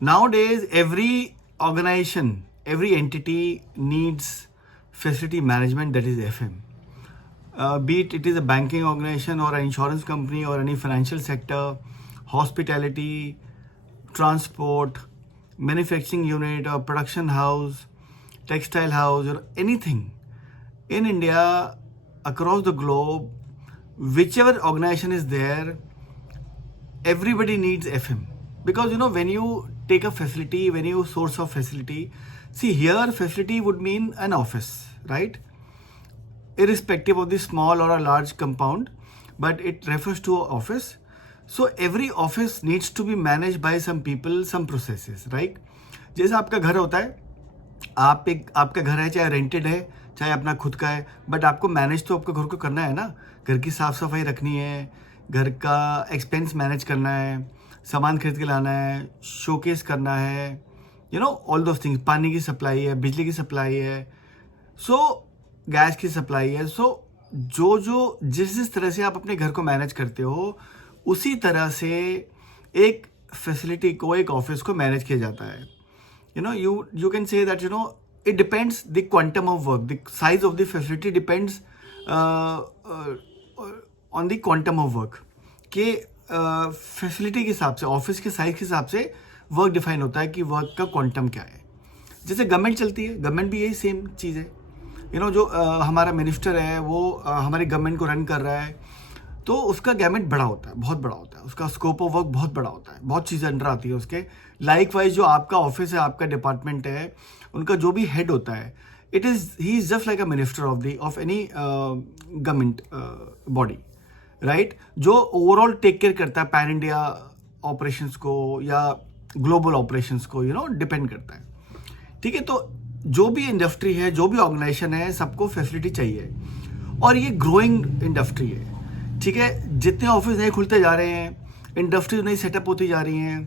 Nowadays, every organization, every entity needs facility management, that is FM. Be it is a banking organization or an insurance company or any financial sector, hospitality, transport, manufacturing unit or production house, textile house, or anything in India, across the globe, whichever organization is there, everybody needs FM. Because when you take a facility, when you source of facility, see here facility would mean an office, right? Irrespective of the small or a large compound, but it refers to an office. So every office needs to be managed by some people, some processes, right? जैसे आपका घर होता है, आपका घर है, चाहे rented है चाहे अपना खुद का है, बट आपको मैनेज तो आपके घर को करना है ना. घर की साफ सफाई रखनी है, घर का एक्सपेंस मैनेज करना है, सामान खरीद के लाना है, शोकेस करना है, ऑल दोस थिंग्स. पानी की सप्लाई है, बिजली की सप्लाई है, गैस की सप्लाई है. जो जिस तरह से आप अपने घर को मैनेज करते हो, उसी तरह से एक फैसिलिटी को, एक ऑफिस को मैनेज किया जाता है. You can say that it depends the quantum of work, the size of the facility depends on the quantum of work. कि फैसिलिटी के हिसाब से, ऑफिस के साइज के हिसाब से वर्क डिफाइन होता है कि वर्क का क्वांटम क्या है. जैसे गवर्नमेंट चलती है, गवर्नमेंट भी यही सेम चीज़ है. जो हमारा मिनिस्टर है वो हमारी गवर्नमेंट को रन कर रहा है, तो उसका गैमेट बड़ा होता है, बहुत बड़ा होता है, उसका स्कोप ऑफ वर्क बहुत बड़ा होता है, बहुत चीज़ें अंडर आती है उसके. लाइकवाइज जो आपका ऑफिस है, आपका डिपार्टमेंट है, उनका जो भी हेड होता है, he is just like a minister of any government body, right? जो ओवरऑल टेक केयर करता है पैन इंडिया ऑपरेशंस को या ग्लोबल ऑपरेशंस को, डिपेंड करता है. ठीक है, तो जो भी इंडस्ट्री है, जो भी ऑर्गेनाइजेशन है, सबको फैसिलिटी चाहिए. और ये ग्रोइंग इंडस्ट्री है. ठीक है, जितने ऑफिस नए खुलते जा रहे हैं, इंडस्ट्रीज नई सेटअप होती जा रही हैं,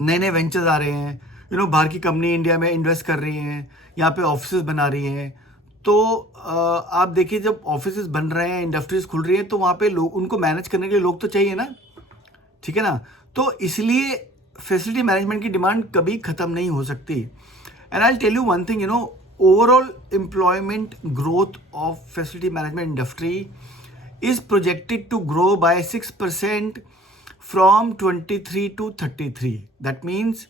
नए नए वेंचर्स आ रहे हैं, बाहर की कंपनी इंडिया में इन्वेस्ट कर रही हैं, यहाँ पे ऑफिस बना रही हैं. तो आप देखिए, जब ऑफिस बन रहे हैं, इंडस्ट्रीज खुल रही हैं, तो वहाँ पे लोग, उनको मैनेज करने के लिए लोग तो चाहिए ना. ठीक है ना. तो इसलिए फैसिलिटी मैनेजमेंट की डिमांड कभी ख़त्म नहीं हो सकती. And I will tell you one thing, overall employment growth of facility management industry is projected to grow by 6% from 23 to 33. That means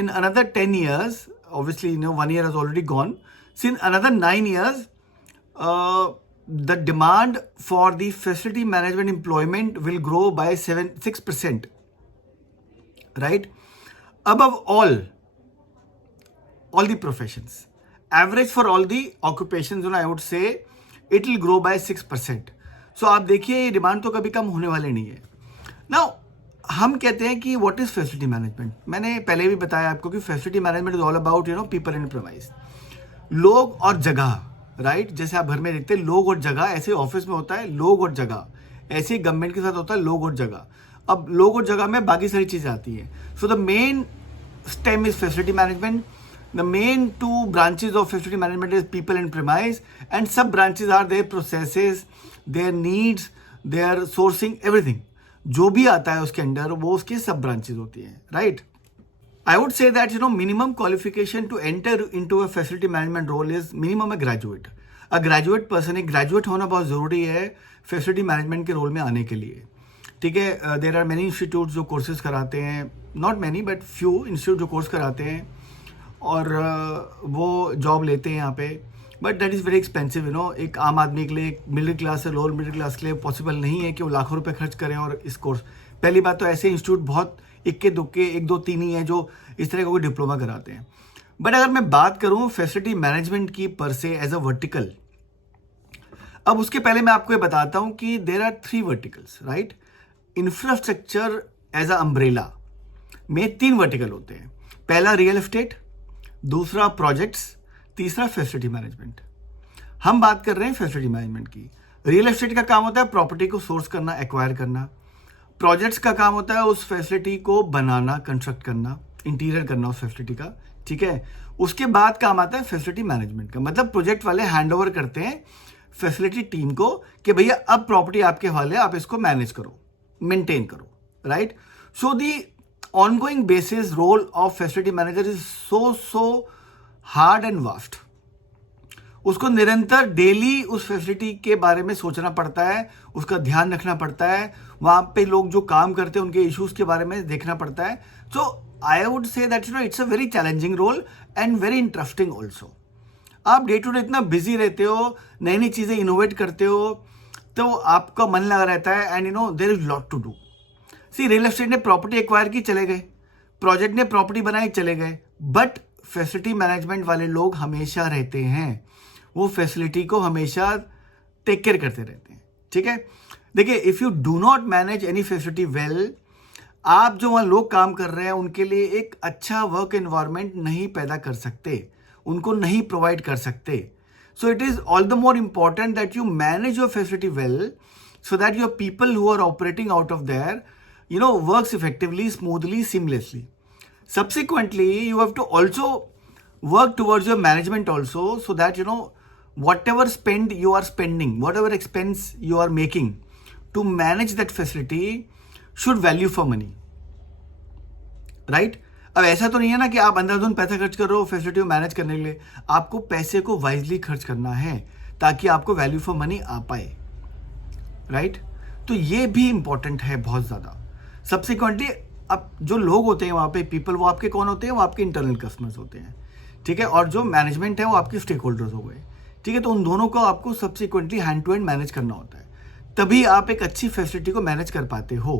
in another 10 years, obviously 1 year has already gone, so in another 9 years the demand for the facility management employment will grow by 6%, right? Above all the professions, average for all the occupations, I would say it will grow by 6%. So आप देखिए, ये demand तो कभी कम होने वाले नहीं है. Now हम कहते हैं कि व्हाट इज फैसिलिटी मैनेजमेंट. मैंने पहले भी बताया आपको कि facility management is all about people and premise, लोग और जगह, राइट? जैसे आप घर में देखते हैं लोग और जगह, ऐसे ऑफिस में होता है लोग और जगह, ऐसे गवर्नमेंट के साथ होता है लोग और जगह. अब लोग और जगह में बाकी सारी चीज़ें आती हैं. So the main stem is facility management. The main two branches of facility management is people and premise, and sub branches are their processes, their needs, their sourcing, everything. जो भी आता है उसके अंदर, वो उसकी सब ब्रांचेज होती हैं, right? I would say that minimum qualification to enter into a facility management role is minimum a graduate. A graduate person, एक graduate होना बहुत ज़रूरी है facility management के रोल में आने के लिए. ठीक है, there are many institutes जो कोर्सेज कराते हैं, not many but few institute जो कोर्स कराते हैं और वो जॉब लेते हैं यहाँ पे, but that is very expensive. एक आम आदमी के लिए, एक मिडिल क्लास से लोअर मिडिल क्लास के लिए पॉसिबल नहीं है कि वो लाखों रुपए खर्च करें और इस कोर्स. पहली बात तो ऐसे इंस्टीट्यूट बहुत इक्के दुक्के, 1 2 3 ही हैं जो इस तरह का कोई डिप्लोमा कराते हैं. बट अगर मैं बात करूँ फैसिलिटी मैनेजमेंट की पर से एज अ वर्टिकल, अब उसके पहले मैं आपको ये बताता हूँ कि there are 3 verticals, right? Infrastructure as a umbrella में 3 वर्टिकल होते हैं. पहला रियल एस्टेट, दूसरा प्रोजेक्ट्स, तीसरा फैसिलिटी मैनेजमेंट. हम बात कर रहे हैं फैसिलिटी मैनेजमेंट की. रियल एस्टेट का काम होता है प्रॉपर्टी को सोर्स करना, एक्वायर करना. प्रोजेक्ट्स का काम होता है उस फैसिलिटी को बनाना, कंस्ट्रक्ट करना, इंटीरियर करना उस फैसिलिटी का. ठीक है, उसके बाद काम आता है फैसिलिटी मैनेजमेंट का. मतलब प्रोजेक्ट वाले हैंड ओवर करते हैं फैसिलिटी टीम को कि भैया अब प्रॉपर्टी आपके हवाले है, आप इसको मैनेज करो, मेंटेन करो, right? So the ongoing basis role of facility manager is so hard and vast. उसको निरंतर डेली उस फैसिलिटी के बारे में सोचना पड़ता है, उसका ध्यान रखना पड़ता है, वहाँ पे लोग जो काम करते हैं उनके इश्यूज के बारे में देखना पड़ता है. So I would say that it's a very challenging role and very interesting also. आप डे टू डे इतना बिजी रहते हो, नई नई चीज़ें इनोवेट करते हो, तो आपका मन लगा रहता है and there is lot to do. See real estate ने प्रॉपर्टी एक्वायर की, चले गए. प्रोजेक्ट ने प्रॉपर्टी बनाई, चले गए. बट फैसिलिटी मैनेजमेंट वाले लोग हमेशा रहते हैं, वो फैसिलिटी को हमेशा टेक केयर करते रहते हैं. ठीक है, देखिए, if you do not manage any facility well, आप जो वहाँ लोग काम कर रहे हैं उनके लिए एक अच्छा वर्क एनवायरनमेंट नहीं पैदा कर सकते, उनको नहीं प्रोवाइड कर सकते. So it is all the more important that you manage your facility well, so that your people who are operating out of there, works effectively, smoothly, seamlessly. Subsequently, you have to also work towards your management also, so that, whatever spend you are spending, whatever expense you are making to manage that facility should value for money. Right? अब ऐसा तो नहीं है ना कि आप अंधाधुंध पैसा खर्च कर रहे हो फैसिलिटी को मैनेज करने के लिए. आपको पैसे को वाइजली खर्च करना है ताकि आपको वैल्यू फॉर मनी आ पाए. राइट? तो ये भी इंपॉर्टेंट है बहुत ज़्यादा. सब्सिक्वेंटली अब जो लोग होते हैं वहाँ पे पीपल, वो आपके कौन होते हैं? वो आपके इंटरनल कस्टमर्स होते हैं. ठीक है, और जो मैनेजमेंट है वो आपके स्टेक होल्डर्स हो गए. ठीक है, तो उन दोनों को आपको subsequently hand to hand manage करना होता है, तभी आप एक अच्छी फैसिलिटी को मैनेज कर पाते हो.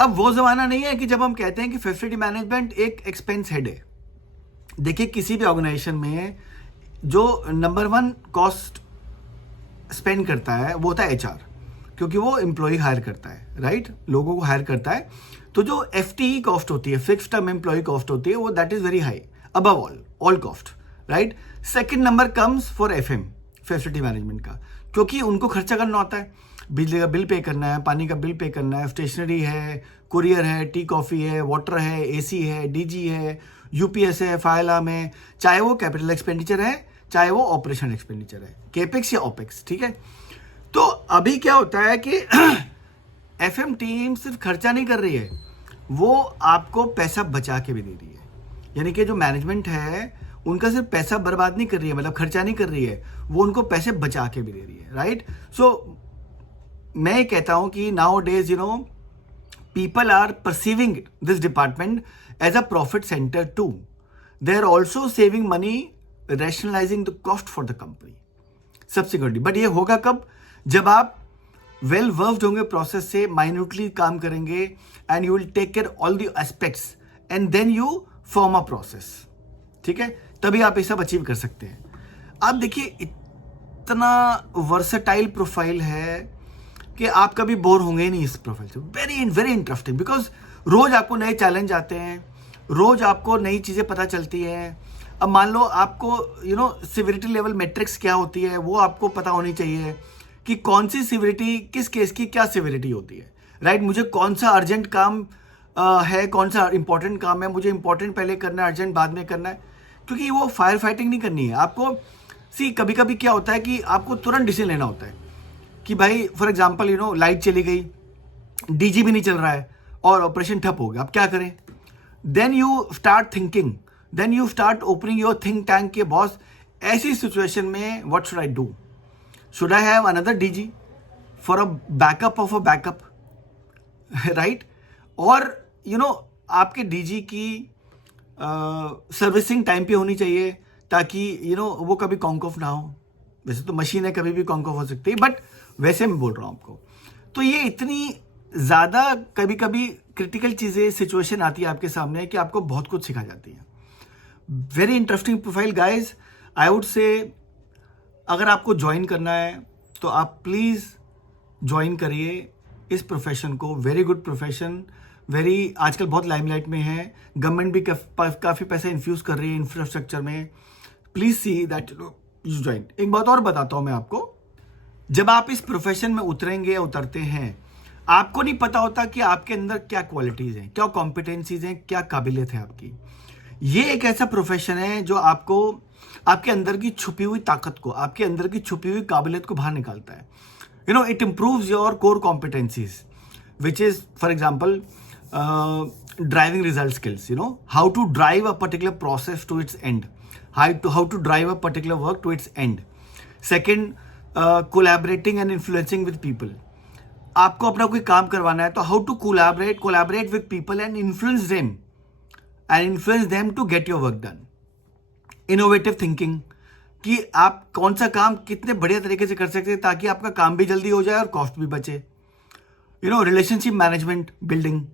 अब वो ज़माना नहीं है कि जब हम कहते हैं कि फैसिलिटी मैनेजमेंट एक एक्सपेंस हेड है. देखिए, किसी भी ऑर्गेनाइजेशन में जो नंबर 1 कॉस्ट स्पेंड करता है वो होता है HR, क्योंकि वो एम्प्लॉय हायर करता है. राइट? लोगों को हायर करता है. तो जो FTE कॉस्ट होती है, फिक्स्ड टर्म एम्प्लॉय कॉस्ट होती है, वो that is very high above all cost. Right? Second number comes for FM, facility management का, क्योंकि उनको खर्चा करना होता है. बिजली का बिल पे करना है, पानी का बिल पे करना है, स्टेशनरी है, कुरियर है, टी कॉफ़ी है, वाटर है, AC है, DG है, UPS है, फायर अलार्म है, चाहे वो कैपिटल एक्सपेंडिचर है, चाहे वो ऑपरेशन एक्सपेंडिचर है, केपेक्स या ओपेक्स. ठीक है, तो अभी क्या होता है कि FM टीम सिर्फ खर्चा नहीं कर रही है, वो आपको पैसा बचा के भी दे रही है. यानी कि जो मैनेजमेंट है उनका सिर्फ पैसा बर्बाद नहीं कर रही है, मतलब खर्चा नहीं कर रही है, वो उनको पैसे बचा के भी दे रही है. राइट? सो मैं कहता हूं कि nowadays people are perceiving this department as a profit centre too. They are also saving money, rationalising the cost for the company subsequently. But ये होगा कब? जब आप वेल वर्स्ड होंगे प्रोसेस से, माइन्यूटली काम करेंगे, and you will take care all the aspects, and then you form a process. ठीक है, तभी आप ये सब अचीव कर सकते हैं. आप देखिए, इतना वर्सेटाइल प्रोफाइल है कि आप कभी बोर होंगे ही नहीं इस प्रोफाइल से. वेरी इंटरेस्टिंग, बिकॉज रोज आपको नए चैलेंज आते हैं, रोज आपको नई चीज़ें पता चलती हैं. अब मान लो आपको सिविरिटी लेवल मैट्रिक्स क्या होती है वो आपको पता होनी चाहिए कि कौन सी सिविरिटी, किस केस की क्या सिविरिटी होती है. राइट? मुझे कौन सा अर्जेंट काम है, कौन सा इंपॉर्टेंट काम है, मुझे इंपॉर्टेंट पहले करना है, अर्जेंट बाद में करना है, क्योंकि वो फायर फाइटिंग नहीं करनी है आपको. कभी कभी क्या होता है कि आपको तुरंत डिसीजन लेना होता है कि भाई फॉर एग्जांपल लाइट चली गई, DG भी नहीं चल रहा है और ऑपरेशन ठप हो गया, अब क्या करें? Then you start thinking, then you start opening your think tank के बॉस, ऐसी सिचुएशन में what should I do? Should I have another DG for a backup of a backup? Right? और आपके DG की सर्विसिंग टाइम पे होनी चाहिए ताकि वो कभी कॉन्क ऑफ ना हो. वैसे तो मशीन है, कभी भी कॉन्क ऑफ हो सकती है, बट वैसे मैं बोल रहा हूँ आपको. तो ये इतनी ज़्यादा कभी कभी क्रिटिकल चीज़ें, सिचुएशन आती है आपके सामने कि आपको बहुत कुछ सिखा जाती है. Very interesting profile guys. I would से अगर आपको ज्वाइन करना है तो आप प्लीज़ ज्वाइन करिए इस प्रोफेशन को. वेरी गुड प्रोफेशन, वेरी आजकल बहुत लाइमलाइट में है. गवर्नमेंट भी काफ़ी पैसे इन्फ्यूज़ कर रही है इंफ्रास्ट्रक्चर में. Please see that you join. एक बात और बताता हूँ मैं आपको, जब आप इस प्रोफेशन में उतरेंगे या उतरते हैं, आपको नहीं पता होता कि आपके अंदर क्या क्वालिटीज़ हैं, क्या कॉम्पिटेंसीज हैं, क्या काबिलियत है आपकी. ये एक ऐसा प्रोफेशन है जो आपको आपके अंदर की छुपी हुई ताकत को, आपके अंदर की छुपी हुई काबिलियत को बाहर निकालता है. It improves your core competencies, which is for example driving result skills, how to drive a particular process to its end, how to drive a particular work to its end. Second, collaborating and influencing with people. आपको अपना कोई काम करवाना है तो how to collaborate with people and influence them to get your work done. Innovative thinking, कि आप कौन सा काम कितने बढ़िया तरीके से कर सकते हैं ताकि आपका काम भी जल्दी हो जाए और कॉस्ट भी बचे. Relationship management, building.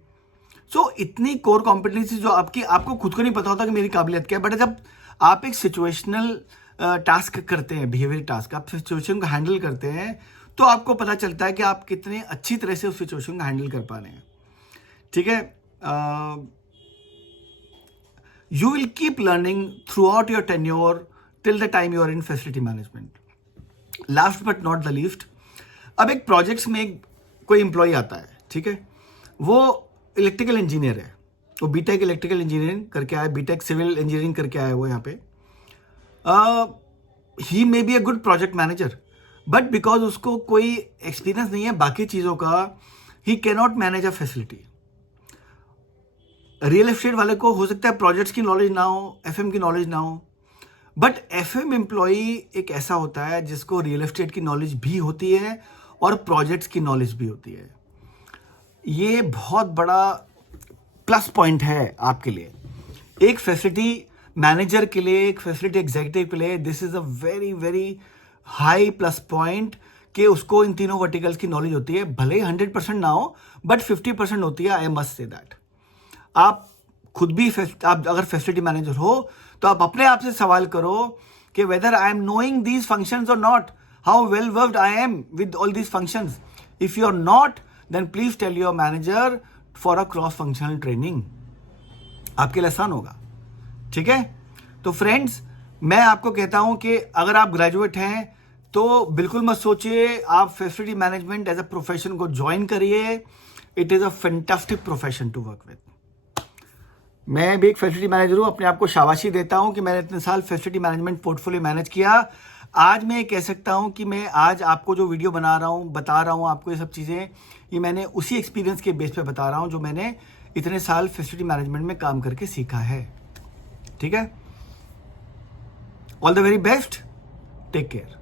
सो इतनी कोर कॉम्पिटेंसी जो आपको खुद को नहीं पता होता कि मेरी काबिलियत क्या है, बट जब आप एक सिचुएशनल टास्क करते हैं, बिहेवियर टास्क, आप सिचुएशन को हैंडल करते हैं, तो आपको पता चलता है कि आप कितने अच्छी तरह से उस सिचुएशन को हैंडल कर पा रहे हैं. ठीक है. You will keep learning throughout your tenure till the time you are in facility management. Last but not the least, अब एक प्रोजेक्ट्स में कोई एम्प्लॉय आता है, ठीक है, वो इलेक्ट्रिकल इंजीनियर है, वो बीटेक इलेक्ट्रिकल इंजीनियरिंग करके आया, बीटेक सिविल इंजीनियरिंग करके आया वो यहाँ पे. He may be a good project manager, but because उसको कोई एक्सपीरियंस नहीं है बाकी चीज़ों का, he can not manage a facility. Real estate वाले को हो सकता है प्रोजेक्ट्स की नॉलेज ना हो, एफएम की नॉलेज ना हो, बट एफएम एम्प्लॉई एक ऐसा होता है जिसको रियल एस्टेट की नॉलेज भी होती है और प्रोजेक्ट्स की नॉलेज भी होती है. ये बहुत बड़ा प्लस पॉइंट है आपके लिए, एक फैसिलिटी मैनेजर के लिए, एक फैसिलिटी एग्जीक्यूटिव के लिए. This is a very very high plus point कि उसको इन तीनों वर्टिकल्स की नॉलेज होती है. भले ही 100% ना हो, बट 50% होती है. I must say that. आप खुद भी आप अगर फैसिलिटी मैनेजर हो तो आप अपने आप से सवाल करो कि whether I am knowing these functions और not, how well worked I am with all these functions. If you are not, then please tell your manager for a cross functional training. आपके लिए आसान होगा. ठीक है. तो फ्रेंड्स, मैं आपको कहता हूं कि अगर आप ग्रेजुएट हैं तो बिल्कुल मत सोचिए, आप facility management as a profession को ज्वाइन करिए. It is a fantastic profession to work with. मैं भी एक फैसिलिटी मैनेजर हूं, अपने आप को शाबाशी देता हूं कि मैंने इतने साल फैसिलिटी मैनेजमेंट पोर्टफोलियो मैनेज किया. आज मैं कह सकता हूं कि मैं आज आपको जो वीडियो बना रहा हूं, बता रहा हूं आपको ये सब चीज़ें, ये मैंने उसी एक्सपीरियंस के बेस पे बता रहा हूं जो मैंने इतने साल फैसिलिटी मैनेजमेंट में काम करके सीखा है. ठीक है. All the very best. Take care.